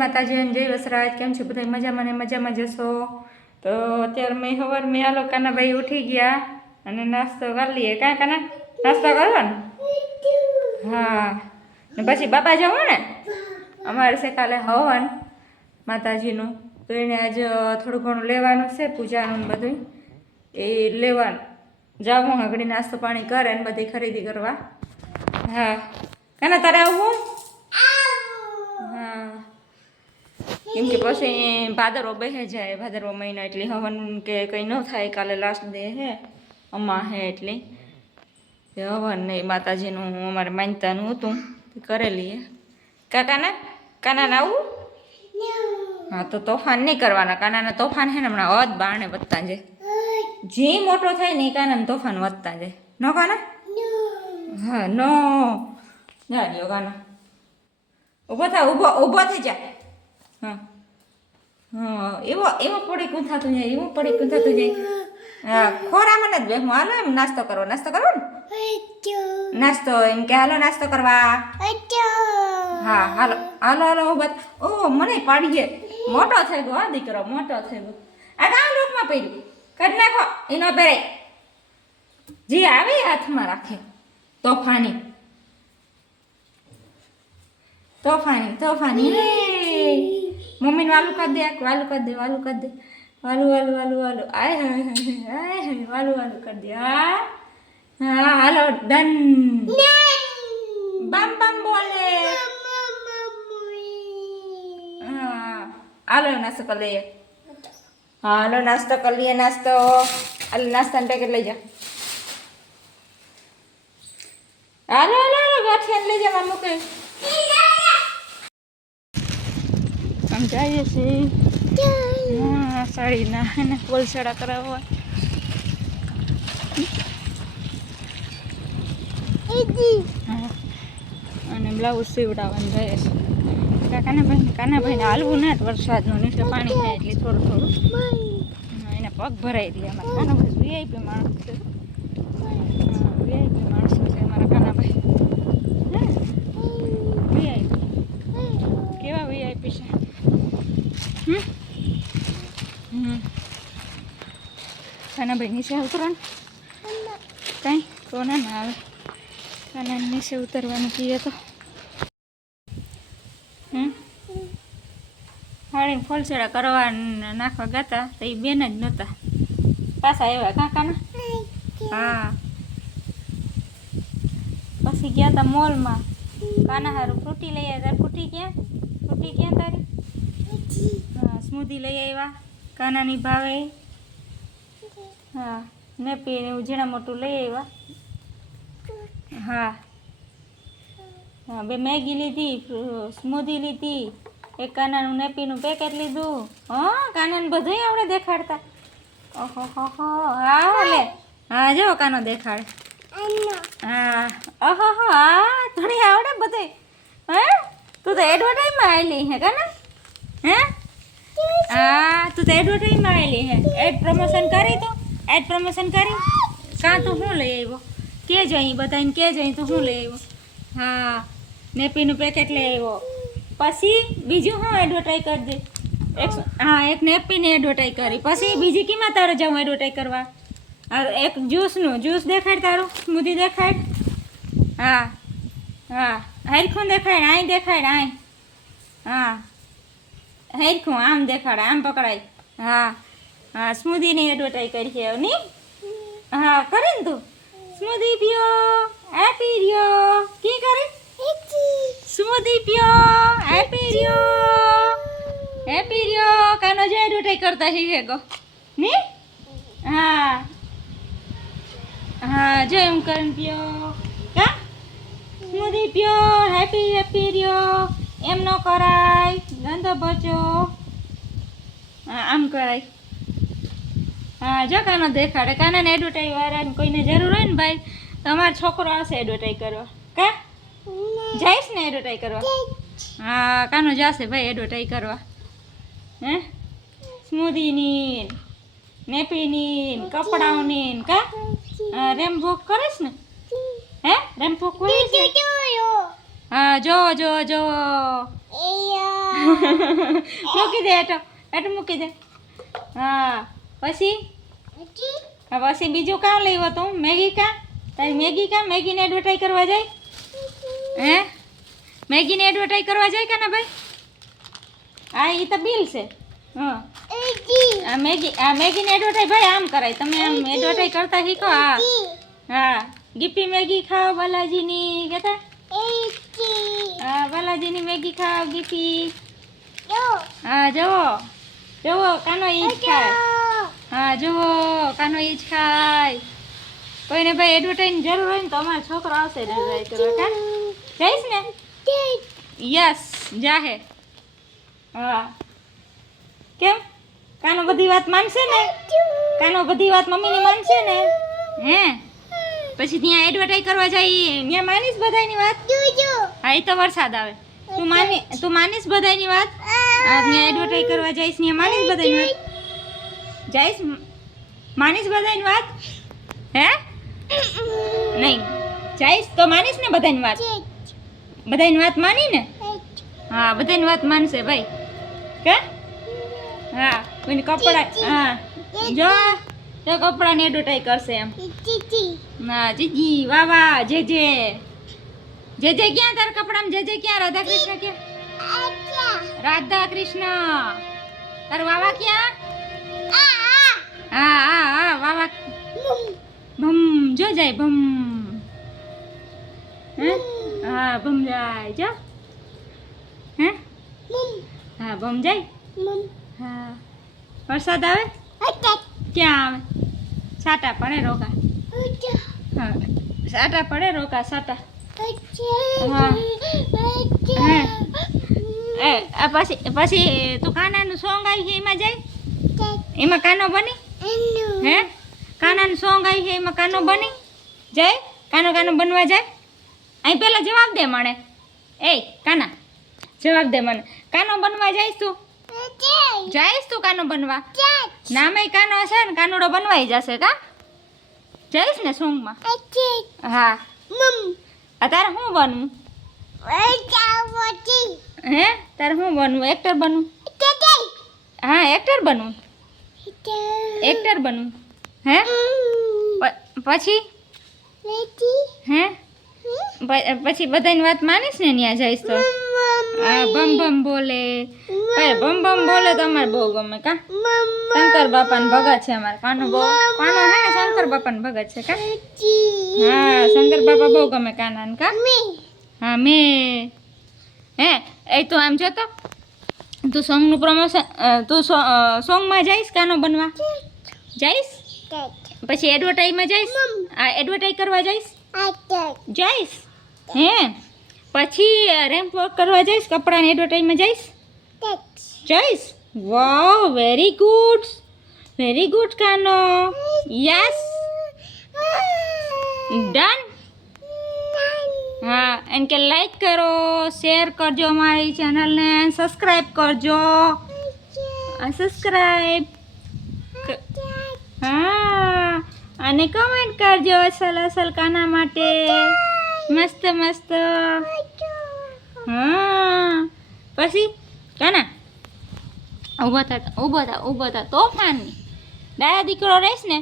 માતાજી અને જય વસરાજ કેમ છો? બધા મજામાં ને મજામાં જશો તો અત્યારે મેં ખબર મેં આલો કાનાભાઈ ઉઠી ગયા અને નાસ્તો કરી લઈએ. કાં કાના? નાસ્તો કરો ને હા. ને પછી બાપા જવો ને? અમારે છે કાલે હવન માતાજીનું. તો એને આજે થોડું ઘણું લેવાનું છે પૂજાનું બધું એ લેવાનું. જાવું આગળ નાસ્તો પાણી કરે ને બધી ખરીદી કરવા. હા. કાના તારે આવું. હા. કેમ કે પછી ભાદરવો બહે જાય, ભાદરવો મહિના એટલે હવન કે કંઈ ન થાય, કાલે લાસ્ટ ડે હે, અમા હે એટલે. હવન નહીં માતાજીનું અમારે માનતાનું હતું કરેલી હે. કાકાના? કાનાને આવું? હા, તો તોફાન નહીં કરવાના. કાનાના તોફાન હે ને હમણાં અધ બાણે વધતા જાય. જે મોટો થાય ને એ કાનાને તોફાન વધતા જાય. ન કાના? હા, નો. જા રહ્યો કાના. ઊભો થા, ઊભો ઊભો થઈ જા. હા. હા એવો એવો પડી કૂંથાતું જાય એવું પડી કૂંથાતું જાય. હા ખોરામાં નથી હું હાલો એમ નાસ્તો કરો નાસ્તો કરો ને? નાસ્તો એમ કે હાલો નાસ્તો કરવા. હા હાલો હાલો હાલો થ- ઓ મને પાડીએ. મોટો થઈ ગયો હા દીકરો મોટો થઈ ગયો. આ કાં લોકમાં પડ્યું. કરી નાખો એનો પહેરાય જે આવે હાથમાં રાખે. તોફાની. તોફાની તોફાની. મમ્મીને વાલું કરી દે આખ વાલું કરી દે વાલું કરી દે વાલું વાલું વાલું વાલું આય હાય હાય આય હાય વાલું વાલું કરી દે હા હા હાલો ડન બમ બમ બોલે હા હાલો નાસ્તો કરી લઈએ હાલો નાસ્તો કરી લઈએ નાસ્તો હાલો નાસ્તાનું પેકેટ લઈ જા હાલો હાલો હાલો ગાંઠિયાને લઈ જવા મૂકે આમ જઈએ છીએ. સાડીના એને પોલસાડા કરાવવા. અને બ્લાઉઝ સીવડાવવાનું જાય છે કાનાભાઈ કાનાભાઈને હાલવું ના વરસાદનું નીચે પાણી થાય એટલે થોડું થોડું. એને પગ ભરાઈ દે અમારા કાનાભાઈ વીઆઈપી માણસ છે વીઆઈપી માણસો છે અમારા કાનાભાઈ વીઆઈપી કેવા વીઆઈપી છે હમ હમ કાનાભાઈ નીચે ઉતરો ને કાંઈ કોને ના આવે. કાના નીચે ઉતરવાનું કહીએ તો. હમ? હાડીને ફોલસેડા કરવા ન- નાખવા ગાતા તો એ બેન જ નહોતા પાછા આવ્યા કાકાના? હા. પછી ગયા હતા મોલમાં. કાના હારું ફ્રૂટી લઈ આવ્યા. ફ્રૂટી ક્યાં? ફ્રૂટી ક્યાં તારી? હા સ્મૂધી લઈ આવ્યા. કાનાની ભાવે. હા નેપી એવું ઉજેણા મોટું લઈ આવ્યા. હા. હા, બે મેગી લીધી, સ્મૂધી લીધી, એક કાનાનું નેપીનું પેકેટ લીધું. હા, કાનાને બધું આવડે દેખાડતા. ઓહો, હા લે હા, જો કાનો દેખાડ. હા, ઓહો, હો, હા થોડી આવડે બધે. હે? તું તો એડવર્ટાઈઝમાં આવેલી હે, કાના? હે? હા, તું તો એડવર્ટાઈઝમાં આવેલી હે. એડ પ્રમોશન કરી તો. એડ પ્રમોશન કરી કાં તું શું લઈ આવ્યો કે જઈ બધાને કે જઈ તું શું લઈ આવ્યો હા નેપીનું પેકેટ લઈ આવ્યો પછી બીજું શું એડવર્ટાઈઝ કરી દે એક હા એક નેપીને એડવર્ટાઈઝ કરી પછી બીજી કેમાં તારે જાઉં એડવર્ટાઈઝ કરવા હા એક જ્યુસનું જ્યુસ દેખાડ તારું સ્મૂધી દેખાડ હા હા હરખું દેખાડ આય દેખાડ આય હા હરખું આમ દેખાડ આમ પકડાય હા હા, સ્મૂધીની એડવર્ટાઈઝ કરી છે ની હા, કરે ને તું. સ્મૂધી પીઓ આ રહ્યો. કી કરે? સ્મૂધી પીઓ હેપી રહ્યો. હેપી રહ્યો. કાનો જે એડવર્ટાઈઝ કરતા છે ગો ની? હા. હા, જો એમ કરીને પીઓ કા? સ્મૂધી પીઓ હેપી હેપી રહ્યો. એમ ન કરાય. ગંદો બચો હા, આમ કરાય. હા જો કાનો દેખાડે કાનાને એડવર્ટાઈઝ વાળાને કોઈને જરૂર હોય ને ભાઈ તમારો છોકરો આવશે એડવર્ટાઈઝ કરવા. કા? જઈશ ને એડવર્ટાઈઝ કરવા? હા કાનો જશે ભાઈ એડવર્ટાઈઝ કરવા. હે? સ્મૂધીની નેપીની કપડાઓની કા? હા, રેમ્બોક કરીશ ને? હે? રેમ્બોક કરીશ ને? હા જો જો જો. મૂકી દે એટો એટો મૂકી દે. હા. પછી? હા પછી બીજું કાં લેવો તું? મેગી કાં? તારી મેગી કાં? મેગીને એડવર્ટાઈઝ કરવા જાય? હે? મેગીને એડવર્ટાઈઝ કરવા જાય કાના ભાઈ? હા એ તો બિલ છે. હા. આ મેગી આ મેગીને એડવર્ટાઈઝ ભાઈ આમ કરાય. તમે આમ એડવર્ટાઈઝ કરતા શીખો હા. હા. ગીપી મેગી ખાઓ બાલાજીની કહેતા હા બાલાજીની મેગી ખાઓ ગીપી હા જુઓ. જવો કાનો ઈ ખાય. હા, જુઓ, કાનો ઈ જ ખાય. કોઈને ભાઈ એડવર્ટાઈઝની જરૂર હોય ને તો અમારો છોકરો આવશે એડવર્ટાઈઝ કા? જઈશ ને? યસ જાહે. હા. કેમ? કાનો બધી વાત માનશે ને? કાનો બધી વાત મમ્મીની માનશે ને? હે? પછી ત્યાં એડવર્ટાઈઝ કરવા જાય ત્યાં માનીશ બધાની વાત? હા એ તો વરસાદ આવે. તું માની, તું માનીશ બધાની વાત? ત્યાં એડવર્ટાઈઝ કરવા જઈશ, ત્યાં માનીશ બધાની વાત? જઈશ માનીશ બધાની વાત? હે? નહીં. જઈશ તો માનીશ ને બધાની વાત? બધાની વાત માની ને? હા બધાની વાત માનશે ભાઈ. કે? હા કોઈને કપડા હા. જો તો કપડા ને એડવર્ટાઈઝ કરશે એમ. ના જીજી વાહ વાહ જે જે. જે જે ક્યાં તારા કપડામાં? જે જે ક્યાં? રાધા કૃષ્ણ ક્યાં? રાધા કૃષ્ણ તાર વાવા ક્યાં? હા આ હા વાવા ભમ, જો જાય, ભમ. હે? ભમ જાય, જો. હે? હા, ભમ જાય. હા. વરસાદ આવે? ક્યાં આવે? સાટા પડે રોકા હા, સાટા પડે રોકા સાટા. હા. હે? પછી પછી તું કાનાનું સોંગ આવી છે, એમાં જાય? એમાં કાનો બની? હે? કાનાનું સોંગ આવી છે એમાં કાનો બની? જાય? કાનો કાનો બનવા જાય? અહીં પહેલાં જવાબ દે મને એ કાના જવાબ દે મને. કાનો બનવા જઈશ તું? જઈશ તું કાનો બનવા? નામે કાનો છે ને કાનુડો બનવાઈ જશે કા? જઈશ ને સોંગમાં? હા. તારે શું બનવું? હે? તારે શું બનવું? એક્ટર બનવું? હા એક્ટર બનવું. એક્ટર બનવું હે? પછી? હે? પછી બધાની વાત માનીશ ને ત્યાં જઈશ તો? ભમ ભમ બોલે. ભમ ભમ બોલે તો અમારે બહુ ગમે કા? શંકર બાપાને ભગત છે અમારે. કાનો બહુ? કાનો હે? શંકર બાપાને ભગત છે કા? હા શંકર બાપા બહુ ગમે કાના કા? હા મેં. હે? એ તો આમ જતો તું સોંગનું પ્રમોશન તું સોંગમાં જઈશ કાનો બનવા? જઈશ? પછી એડવર્ટાઈઝમાં જઈશ? આ એડવર્ટાઈઝ કરવા જઈશ? જઈશ? હે? પછી રેમ્પ વોક કરવા જઈશ? કપડાની એડવર્ટાઈઝમાં જઈશ? જઈશ? Wow very good very good કાનો. યસ ડન હા એમ કે લાઈક કરો શેર કરજો અમારી ચેનલને સબસ્ક્રાઈબ કરજો. સબસ્ક્રાઈબ હા અને કમેન્ટ કરજો અસલ અસલ કાના માટે. મસ્ત મસ્ત. હા પછી કાના? ઊભો થા ઊભો થા ઊભો થા. તોફાનની ડાયા દીકરો રહીશ ને?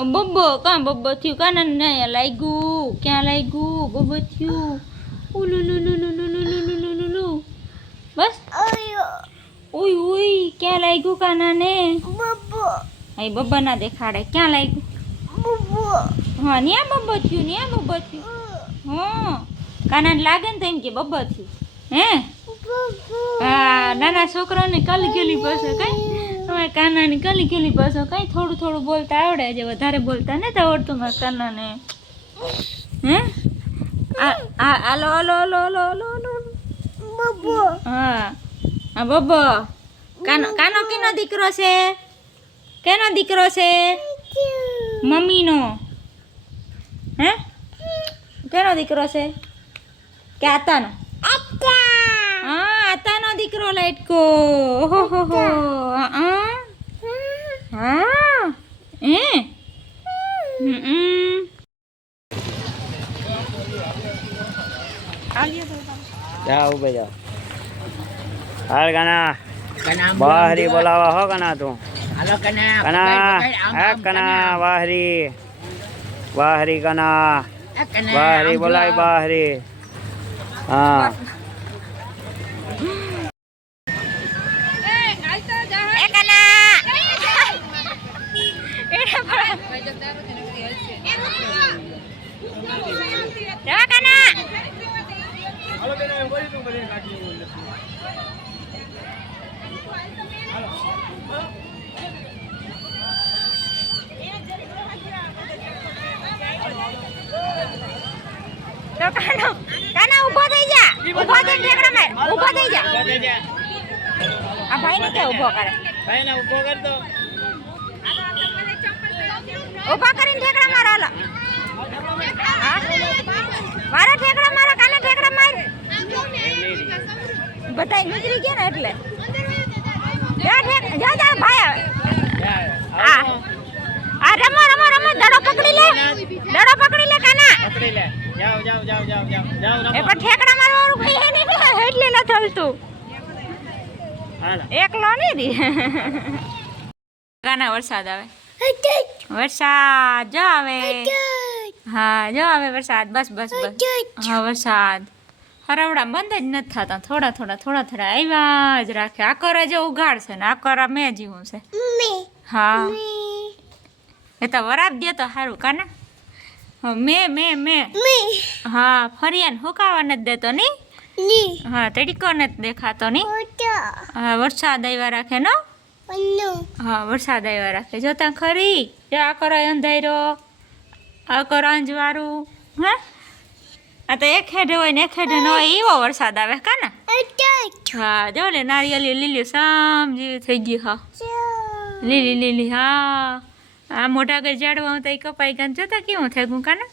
ઓ બબ્બો કાં બબ્બો થયું? કાના ને લાગ્યું? ક્યાં લાગ્યું બબ્બો થયું ઉલુલુલુલુલુલુલુલુલુલુ બસ ઓય ઓય ક્યાં લાગ્યું કાના ને અહીં બબ્બા ના દેખાડે ક્યાં લાગ્યું હા ન્યા બબ્બો થયું ન્યા બબ્બો થયું હા કાના લાગે ને તો એમ કે બબ્બો થયું હે હા નાના છોકરાને કલી ગેલી બસો કઈ તમારે કાનાની કલી ગેલી બસો કઈ થોડું થોડું બોલતા આવડે છે વધારે બોલતા નથી આવડતું મારા કાનાને હે આ આ આલો આલો આલો આલો આલો બબ્બો હા. હા બબ્બો કાનો કાનો કેનો દીકરો છે? કેનો દીકરો છે? મમ્મીનો. હે? કેનો દીકરો છે? કે આતાનો? હા આતાનો દીકરો લાઈટકો. ઓહો હો હો. હા હા. હે. હમ. જાઓ ઉભે જાઓ. હાલ કના. બહારી બોલાવા. હો કના તું. કના હે કના વાહરી વાહરી કના. વાહરી બોલાય વાહરી હા. થઈ કરે આ ભાઈને કે કર? કરે ઊભા કરીને ઠેકડા માર હાલો. મારા ઠેકડા મારા કાને ઠેકડા માર? બધા નીકળી ગયા ને એટલે. જા ઠેક જા જા ભાઈ આવે. આ આ રમો રમો રમો દડો પકડી લે. દડો પકડી લે કાના. પકડી લે. જાઓ જાઓ જાઓ જાઓ જાઓ જાઓ એ પણ ઠેકડા મારવાનું કઈ હે નહીં એટલે ન થલતું એકલો નહીં દી કાના વરસાદ આવે. વરસાદ જો આવે. હા જો આવે વરસાદ. બસ બસ બસ. હા વરસાદ. હરવડા બંધ જ નથી થતા. થોડા થોડા થોડા થોડા આવ્યા જ રાખે. આકરા જે ઉઘાડ છે ને આકરા મેં જીવું છે. હા. એ તો વરાબ દે તો સારું કાના? મેં મેં. મેં. હા ફરિયાન હુકાવા નથી દેતો નહીં? હા તડકો નથી દેખાતો નહીં હા વરસાદ આવ્યા રાખે નો? હા વરસાદ આવ્યા રાખે. જોતા ખરી. જો આ કરો અંધારો આ કરો અંજવાળું હા? આ તો એક હેડે હોય ને એક હેડે ન હોય એવો વરસાદ આવે કાના હા જો ને નારિયેલી લીલી સામ જેવી થઈ ગઈ હા. લીલી લીલી હા. આ મોટા કઈ ઝાડવા તો એ કપાઈ ગયા જોતા કેવું થઈ ગયું કાને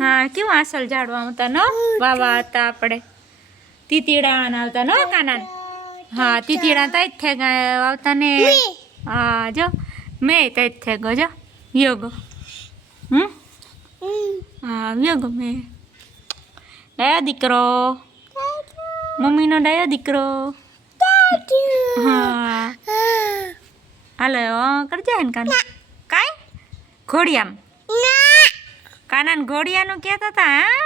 હા કેવું અસલ ઝાડવા હું તો ન વાવા હતા આપણે. તીતીડા આવતા નો કાના હા તીતીડા તો જ આવતા ને. હા જો. મેં તો જ ગો જો. યોગો હમ? હા યોગો મેં. ડાયો દીકરો. મમ્મીનો ડાયો દીકરો. હા. હાલો કરજે ને કાના. કાંઈ? ઘોડિયામ. કાનાન ઘોડિયાનું કહેતા હતા હા?